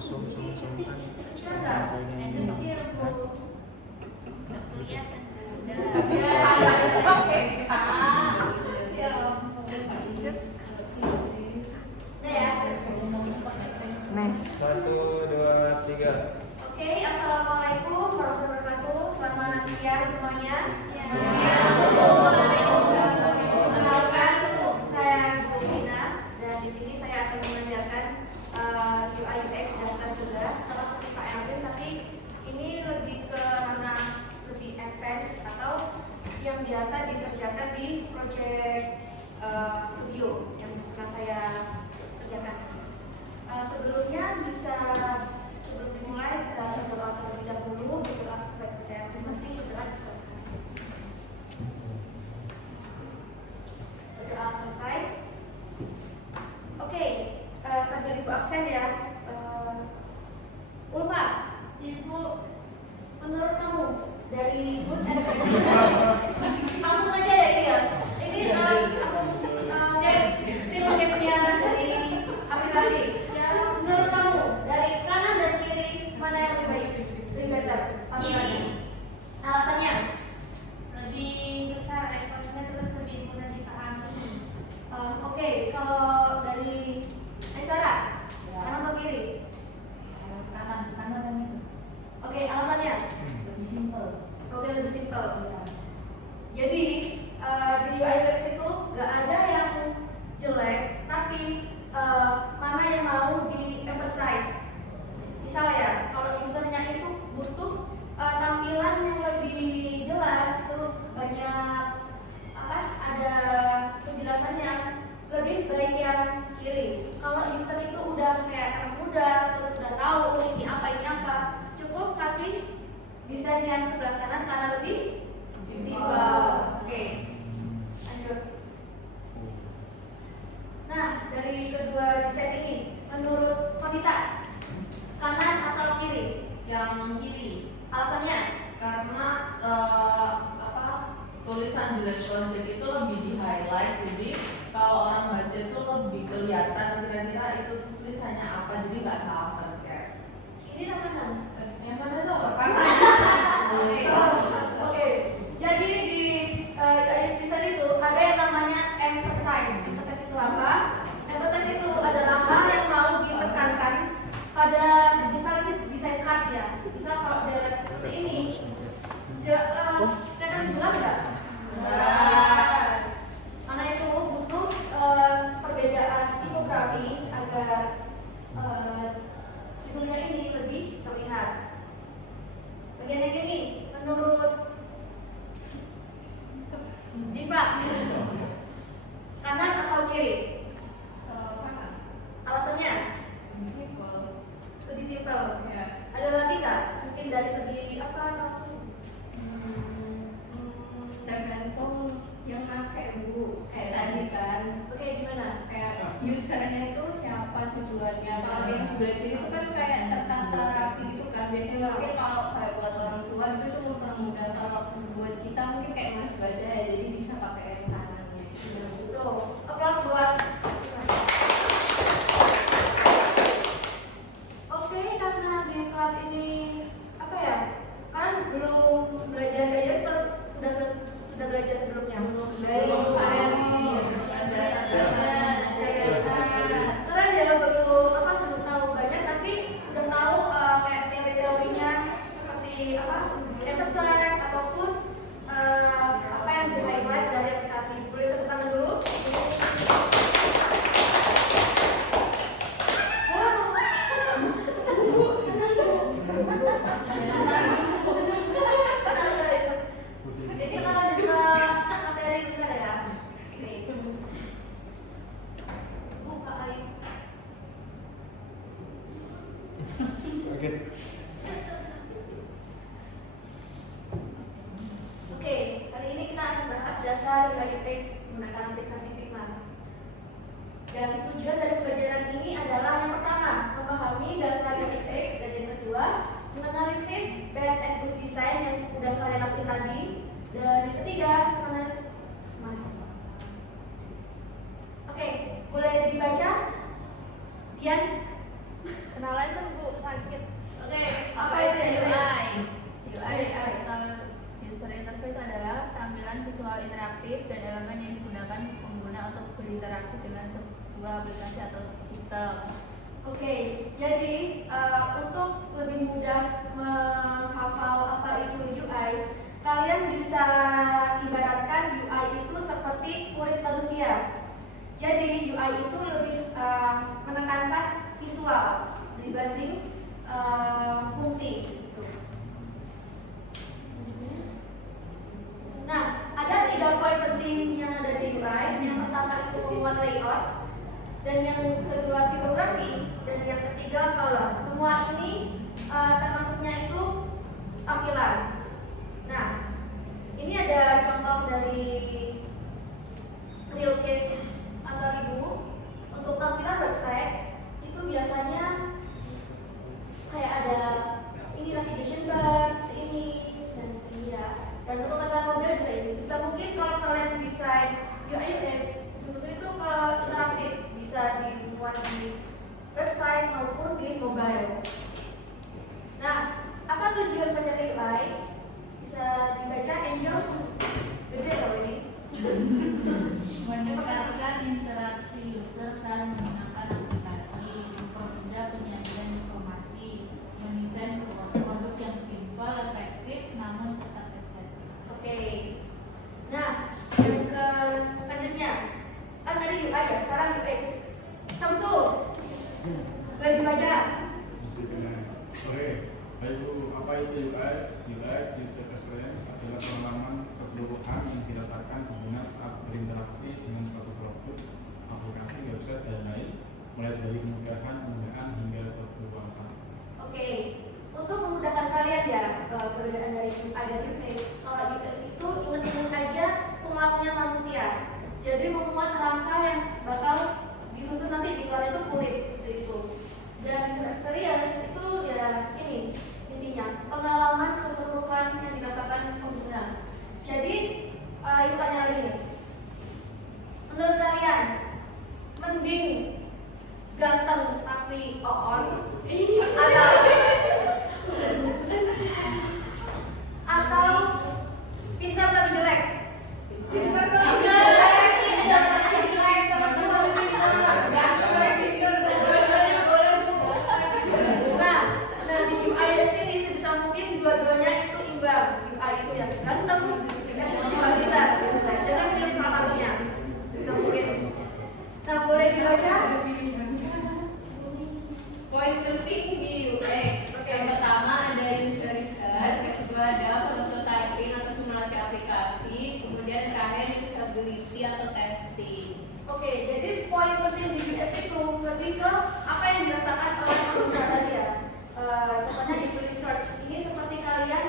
sum-sum-sum kan Satu, dua, tiga. Oke, assalamualaikum warahmatullahi wabarakatuh. Selamat siang semuanya. Perkenalkan, saya Bina dan di sini saya akan mengajarkan UI UX dasar juga, sama seperti Pak Elvin, tapi ini lebih ke ranah lebih advance atau yang biasa dikerjakan di project studio yang akan saya kerjakan. Sebelum dimulai bisa berdoa terlebih dahulu, berdoa sesuai percaya masing-masing, berdoa selesai. Oke, sambil ibu absen ya. Ulfa, ibu, menurut kamu dari good and langsung aja ya ini ya. Ini terima kasihnya dari aplikasi. Menurut kamu dari kanan dan kiri mana yang lebih baik, lebih better? Kiri. Alasannya? Lebih besar ekornya, terus lebih mudah dipahami. Oke, kalau dari Aisyara, kanan atau kiri? Kanan dan itu. Oke, alasannya? Lebih simpel. Oke, lebih simpel. Ya. Jadi di UI UX itu nggak ada yang jelek, tapi mana yang mau di emphasize. Misalnya ya, kalau usernya itu butuh tampilan yang lebih jelas, terus banyak ada penjelasannya, lebih baik yang kiri. Kalau user itu udah kayak anak muda, terus udah tahu ini apa, cukup kasih desain yang sebelah kanan karena lebih simpel. Oke, lanjut. Nah, dari kedua desain ini, menurut Konita, kanan atau kiri? Yang kiri, Alasannya? karena tulisan di project itu lebih di highlight, jadi kalau orang baca itu lebih kelihatan kira-kira itu tulisannya apa, jadi nggak salah pencet. Kiri atau kanan? Yang sana itu apa? Oke, jadi di desain itu ada yang namanya emphasize. Emphasize itu apa? Emphasize itu adalah hal yang mau ditekankan pada misalnya desain card ya. Misal kalau deret seperti ini, kelihatan jelas nggak? Karena itu butuh perbedaan tipografi agar judulnya ini lebih terlihat. Bagian yang ini, menurut Diva, kanan atau kiri? Kanan. Alasannya? Simple. Lebih simpel. Ya. Ada lagi nggak? Mungkin dari segi apa? Tergantung yang pakai Bu. Kayak tadi kan, Oke, gimana? kayak usernya itu siapa tujuannya. Kalau yang sebelah kiri itu kan kayak tertata rapi gitu kan. Biasanya mungkin kalau kayak buat orang tua itu mudah. Kalau buat kita mungkin kayak masih baca ya, jadi bisa pakai yang kanannya. Tuh, applause buat. Oke, karena di kelas ini apa ya? Kan belum belajar dari sudah belajar sebelumnya. Keren ya, belum tahu banyak, tapi udah tahu kayak teori-teorinya seperti apa, emphasize ataupun apa yang di highlight dari aplikasi. Boleh tepuk tangan dulu. Jadi kalau ada dua materi besar ya. Oke. Buka Ain. Oke, hari ini kita akan bahas dasar UI UX menggunakan aplikasi Figma. Dan tujuan dari pelajaran ini adalah yang pertama, memahami dasar UI UX, dan yang kedua, menganalisis bad and good design yang udah kalian lakuin tadi, dan yang ketiga, Oke, boleh dibaca? Dian? Kenalan Bu. interaktif dan elemen yang digunakan pengguna untuk berinteraksi dengan sebuah aplikasi atau sistem. Oke, jadi untuk lebih mudah menghafal apa itu UI, kalian bisa ibaratkan UI itu seperti kulit manusia. Jadi UI itu lebih menekankan visual dibanding fungsi. Nah, ada 3 poin penting yang ada di UI. Yang pertama itu membuat layout, dan yang kedua tipografi, dan yang ketiga color. Semua ini termasuknya itu tampilan. Nah, ini ada contoh dari real case antar ibu. Untuk tampilan website itu biasanya kayak ada ini navigation bar seperti ini dan seperti ini ya. Dan untuk tampilan mobil juga ini. Sebisa mungkin kalau kalian desain UI UX itu interaktif, bisa dibuat di website maupun di mobile. Nah, apa tujuan penyelesaian UI? Bisa dibaca Angel gede loh ini. Meningkatkan interaksi user saat menggunakan aplikasi, mempermudah penyajian informasi, mendesain produk yang simpel, efektif, namun tetap estetik. Oke. Nah, yang selanjutnya kan tadi UI ya, sekarang UX. Samsul, boleh dibaca? Oke, apa itu UX? UX user experience adalah pengalaman keseluruhan yang dirasakan pengguna saat berinteraksi dengan suatu produk, aplikasi, website, dan lain, mulai dari kemudahan penggunaan hingga kepuasan. Oke, untuk memudahkan kalian ya, perbedaan dari UI dan UX. Kalau UX itu ingat-ingat aja tulangnya manusia. Jadi memuat rangka yang bakal disusun nanti di luar itu kulit seperti itu. Dan user experience itu ya ini intinya pengalaman keseluruhan yang dirasakan pengguna. Jadi itu tanya lagi nih. Menurut kalian mending ganteng tapi on atau pintar tapi jelek? Pintar tapi jelek. Pintar tapi jelek. Teman-teman pintar. Ganteng tapi pintar. Dua-duanya boleh Bu. Nah di UI ini sebisa mungkin dua-duanya itu imbang. UI itu yang ganteng, yang cuma pintar gitu kan. Jadi pilih salah satunya. Sebisa mungkin. Nah boleh dibaca? Poin penting di UX. Yang pertama ada user research, yang kedua ada prototyping atau simulasi aplikasi, kemudian terakhir usability atau testing. Oke, jadi poin penting di UX itu lebih ke apa yang dirasakan oleh pengguna tadi ya. Contohnya user research. Ini seperti kalian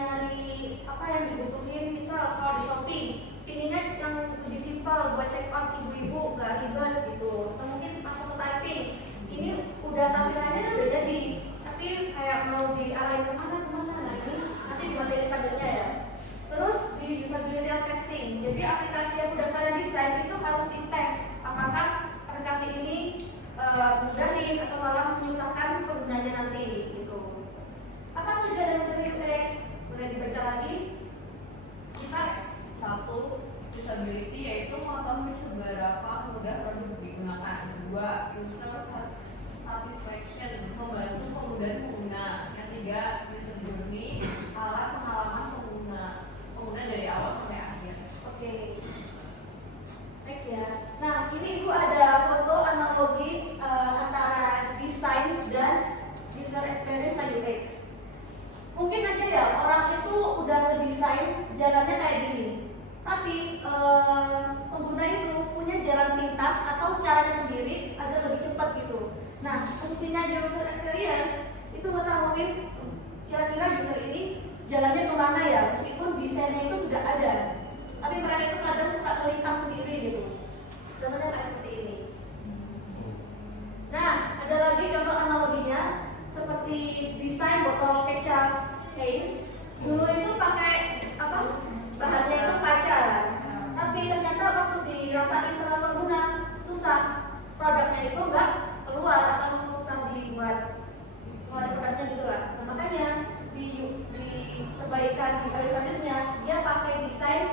nyari apa yang dibutuhin, misal kalau di Shopee, pinginnya yang lebih simpel buat check out ibu-ibu, gak ribet gitu. Atau mungkin masuk ke typing. Ini udah tampilannya kan udah jadi, tapi kayak mau diarahin kemana. Nah ini nanti di materi selanjutnya ya. Terus di usability testing, jadi aplikasi yang udah kalian desain itu harus dites apakah aplikasi ini mudah nih atau malah menyusahkan penggunanya nanti gitu. Apa tujuan dari UX? Udah dibaca lagi? Kita Satu, usability yaitu mengetahui seberapa mudah produk digunakan. Dua, user satisfaction, membantu kemudahan pengguna. Yang tiga, user journey, alat pengalaman pengguna dari awal sampai akhir. Oke. Next ya. Nah, ini Ibu ada foto analogi antara desain dan user experience atau UX. Mungkin aja ya orang itu udah ngedesain jalannya kayak gini, tapi pengguna itu punya jalan pintas atau caranya sendiri agar lebih cepat gitu. Nah, fungsinya user experience itu ngetahuin kira-kira user ini jalannya kemana ya, meskipun desainnya itu sudah ada, tapi mereka itu kadang suka kelintas sendiri gitu. Contohnya kayak seperti ini. Nah, ada lagi contoh analoginya seperti desain botol kecap Heinz. Dulu itu pakai apa? Bahannya itu kaca, tapi ternyata waktu dirasain sama pengguna susah, produknya itu nggak keluar atau susah dibuat keluar produknya gitulah. Nah, makanya di perbaikan di kali selanjutnya dia pakai desain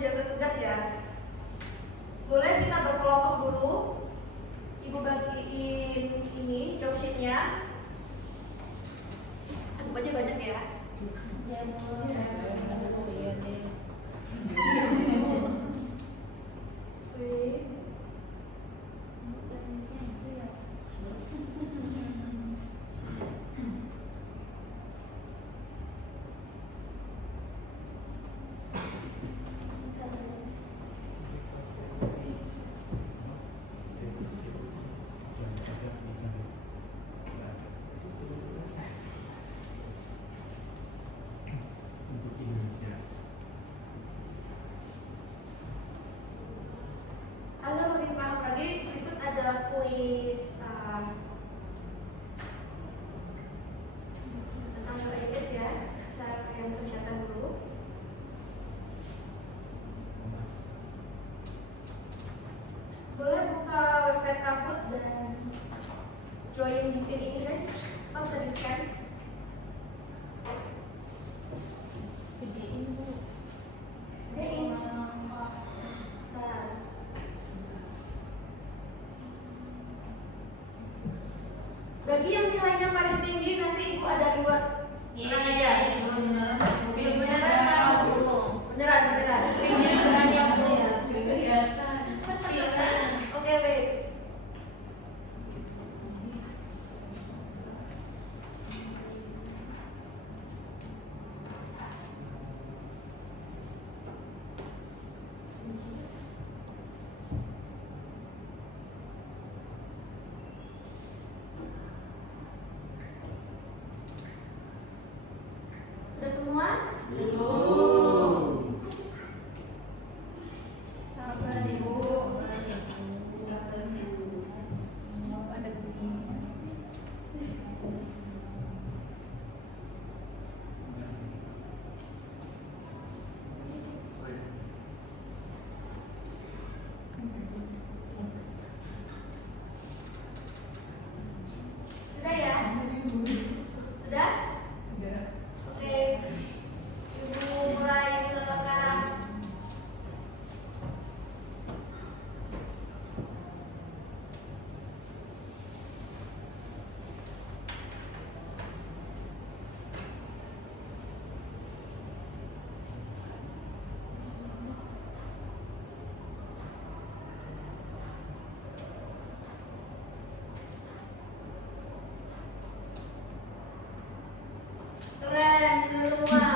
menjaga tugas ya. Boleh kita berkelompok dulu. Ibu bagiin ini job sheet-nya. Anggap aja banyak ya. Ya boleh. Iya deh. Wih. Untuk Indonesia. Agar lebih paham lagi, berikut ada kuis tentang UIS ya. Saya kalian kerjakan dulu. Boleh buka website Kahoot dan join di pin ini guys. Atau bisa di scan. Gedein Bu. Gedein. Nah, Bentar. Bagi yang nilainya paling tinggi nanti ibu ada reward. Tenang aja. Beneran. Oke, wait. Sudah semua? Sabar Ibu. Pada begini. Sudah ya? Sudah? Oke. Ibu mulai sekarang. Keren semua.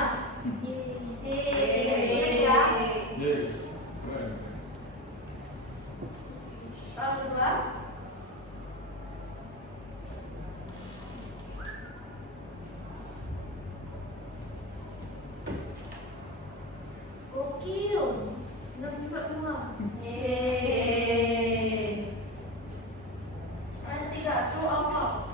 Tulis ya. Ye. Keren. Round kedua. Gokil. Benar juga semua. Yang ketiga, true or false?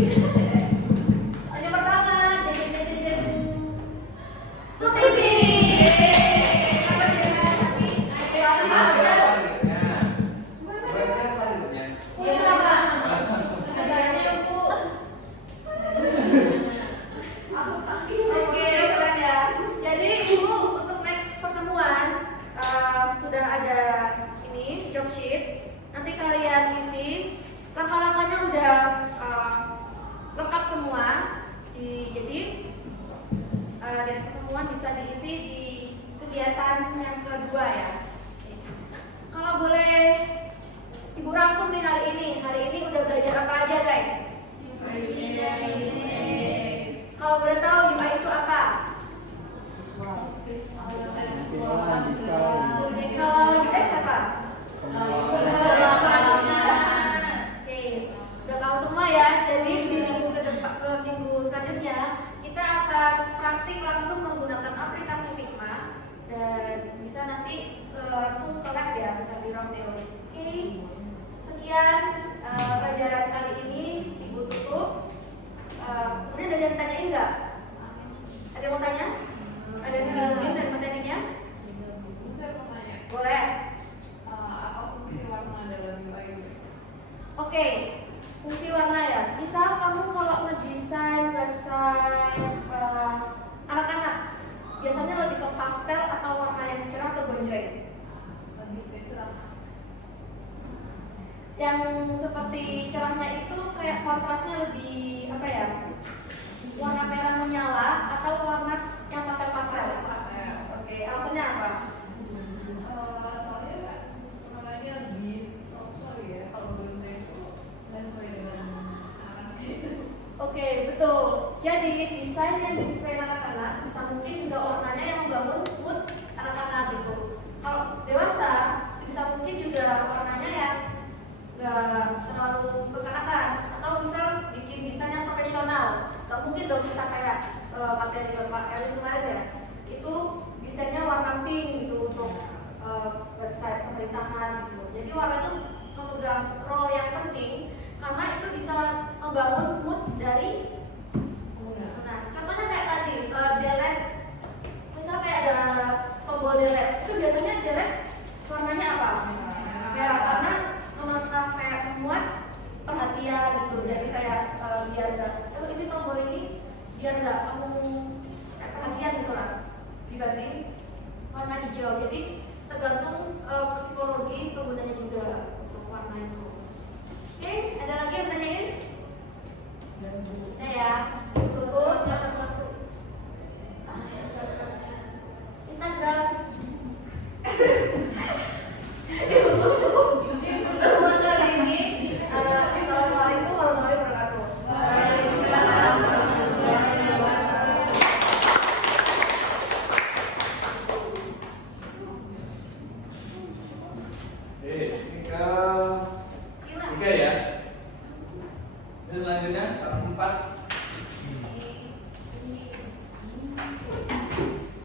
Dan yang pertama, Susibi. Apa dia? Iya, sama. Acaranya Bu. Oke, keren ya. Jadi Ibu untuk next pertemuan sudah ada ini job sheet. Nanti kalian isi. Langkah-langkahnya udah lengkap semua. Jadi dari pertemuan bisa diisi di kegiatan yang kedua ya. Kalau boleh Ibu rangkum nih hari ini udah belajar apa aja guys? Kalau boleh tahu UI itu apa? Oke, kalau UX apa? Oke, udah tahu semua ya. Jadi di minggu selanjutnya kita akan praktik langsung menggunakan aplikasi Figma dan bisa nanti langsung ke lab ya, bukan di ruang teori. Oke, sekian pelajaran kali ini Ibu tutup. Sebenarnya ada yang tanyain nggak? Ada yang mau tanya? Ada yang bingung dari materinya? Saya mau tanya, Boleh. apa fungsi warna dalam UI? Oke, fungsi warna ya. Misal kamu kalau ngedesain website anak-anak, biasanya lebih ke pastel atau warna yang cerah atau gonjreng? Lebih ke cerah. Yang seperti cerahnya itu kayak kontrasnya lebih apa ya? Warna merah menyala atau warna yang pastel-pastel? Oke, alasannya apa? Soalnya warnanya lebih soft ya. Kalau gonjreng itu nggak sesuai dengan anak gitu. Oke, betul. Jadi desain yang disesuaikan anak-anak sebisa mungkin juga warnanya yang membangun mood anak-anak gitu. Kalau dewasa sebisa mungkin juga warnanya yang nggak terlalu kekanakan, atau misal bikin desain yang profesional. Gak mungkin dong kita kayak materi Bapak Erwin kemarin ya, itu desainnya warna pink gitu untuk website pemerintahan gitu. Jadi warna itu memegang role yang penting karena itu bisa membangun mood dari pengguna. Nah, contohnya kayak tadi delete, misal kayak ada tombol delete, itu biasanya delete warnanya apa? Merah, karena kayak memuat perhatian gitu. Jadi kayak biar nggak, ini tombol ini biar nggak kamu perhatian gitu lah, dibanding warna hijau. Jadi tergantung psikologi penggunanya juga untuk warna itu. Oke, ada lagi yang tanyain? Nah ya, tutup Instagram. Pertemuan kali ini, assalamualaikum warahmatullahi wabarakatuh. Ini ke 3 ya. Ini selanjutnya 4.